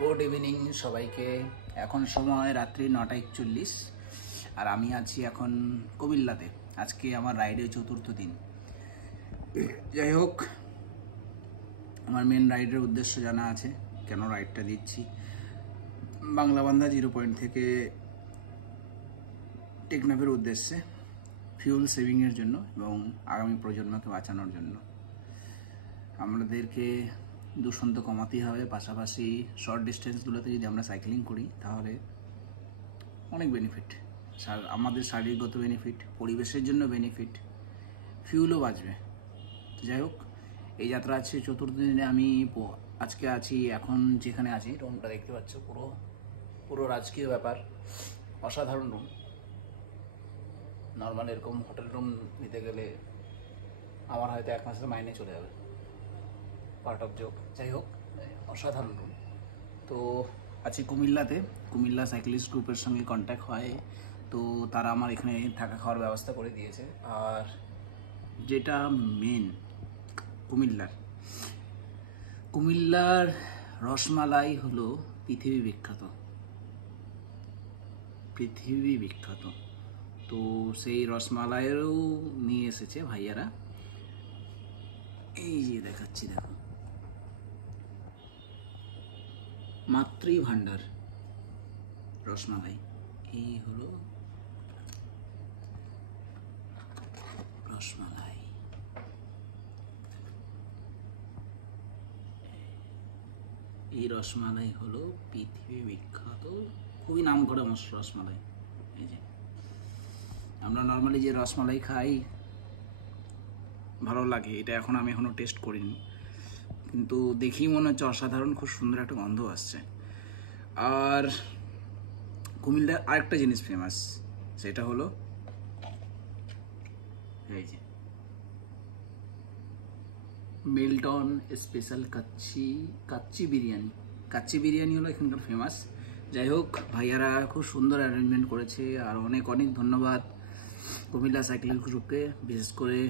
Good evening সবাইকে। এখন সময় রাত্রি 9:41 আর আমি আছি এখন কুমিল্লাতে। আজকে আমার রাইডের চতুর্থ দিন। যাই হোক, আমার মেন রাইডের উদ্দেশ্য জানা আছে, কেন রাইডটা দিচ্ছি। বাংলাবান্ধা 0 পয়েন্ট থেকে টেকনাফের উদ্দেশ্যে ফিউল সেভিংয়ের জন্য এবং আগামী প্রজন্মকে বাঁচানোর জন্য। আমাদেরকে দূষণ তো কমাতেই হবে, পাশাপাশি শর্ট ডিস্টেন্সগুলোতে যদি আমরা সাইক্লিং করি তাহলে অনেক বেনিফিট, আমাদের শারীরিকগত বেনিফিট, পরিবেশের জন্য বেনিফিট, ফিউলও বাঁচবে। যাই হোক, এই যাত্রা আছে চতুর্থ দিনে। আমি আজকে আছি, এখন যেখানে আছি রুমটা দেখতে পাচ্ছ, পুরো রাজকীয় ব্যাপার, অসাধারণ রুম। নর্মাল এরকম হোটেল রুম নিতে গেলে আমার হয়তো 1 মাসের মাইনে চলে যাবে, পার্ট অফ জোক। যাই হোক, অসাধারণ রুম। তো আছি কুমিল্লাতে, কুমিল্লা সাইক্লিস্ট গ্রুপের সঙ্গে কন্ট্যাক্ট হয়, তো তারা আমার এখানে থাকা খাওয়ার ব্যবস্থা করে দিয়েছে। আর যেটা মেন, কুমিল্লার রসমালাই হলো পৃথিবী বিখ্যাত। তো সেই রসমালাইয়েরও নিয়ে এসেছে ভাইয়ারা। এই যে দেখাচ্ছি, দেখো, মাতৃভান্ডার রসমালাই। এই হলো রসমালাই। এই রসমালাই হলো পৃথিবী বিখ্যাত, খুবই নাম করা রসমালাই। এই যে আমরা নর্মালি যে রসমালাই খাই ভালো লাগে, এটা আমি এখনো টেস্ট করিনি, কিন্তু দেখি মনে হচ্ছে অসাধারণ, খুব সুন্দর একটা গন্ধ আসছে। আর কুমিল্লার আরেকটা জিনিস ফেমাস, সেটা হলো এই যে মিল্টন স্পেশাল কাচ্চি বিরিয়ানি হলো এখানকার ফেমাস। যাই হোক, ভাইয়ারা খুব সুন্দর অ্যারেঞ্জমেন্ট করেছে, আর অনেক ধন্যবাদ কুমিল্লা সাইক্লিং গ্রুপকে, বিশেষ করে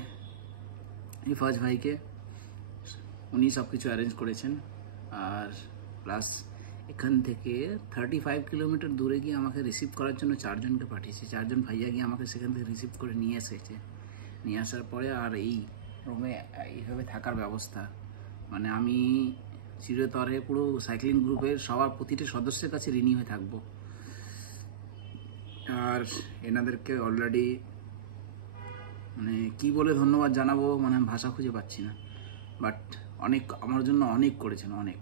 ইফাজ ভাইকে। উনি সব কিছু অ্যারেঞ্জ করেছেন। আর প্লাস এখান থেকে 35 কিলোমিটার দূরে গিয়ে আমাকে রিসিভ করার জন্য 4 জনকে পাঠিয়েছে। 4 জন ভাইয়া গিয়ে আমাকে সেখান থেকে রিসিভ করে নিয়ে আসার পরে আর এই রুমে এইভাবে থাকার ব্যবস্থা, মানে আমি চিরতরে পুরো সাইক্লিং গ্রুপের প্রতিটা সদস্যের কাছে ঋণী হয়ে থাকবো। আর এনাদেরকে অলরেডি মানে কি বলে ধন্যবাদ জানাবো, মানে ভাষা খুঁজে পাচ্ছি না, বাট আমার জন্য অনেক করেছেন, অনেক।